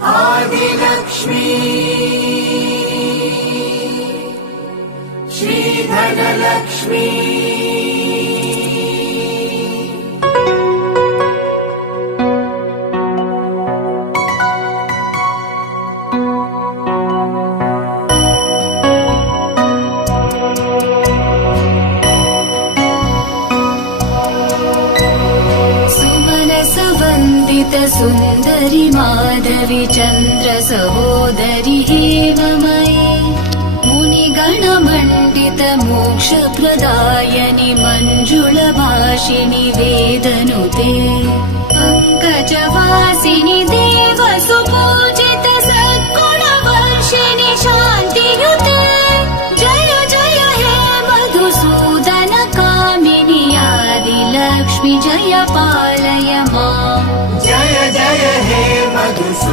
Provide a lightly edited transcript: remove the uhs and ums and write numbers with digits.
आदिलक्ष्मी श्रीधनलक्ष्मी सुन्दरि माधवी चन्द्र सहोदरि एव मयि मुनिगणमण्डित मोक्षप्रदायनि मञ्जुलभाषिणि वेदनुते पङ्कजवासिनि देवसुपूजित सद्गुणवर्षिणि शान्तियुते जय जय हे मधुसूदन कामिनि आदिलक्ष्मि जय पालय माम्। जय जय हे मधुसूदन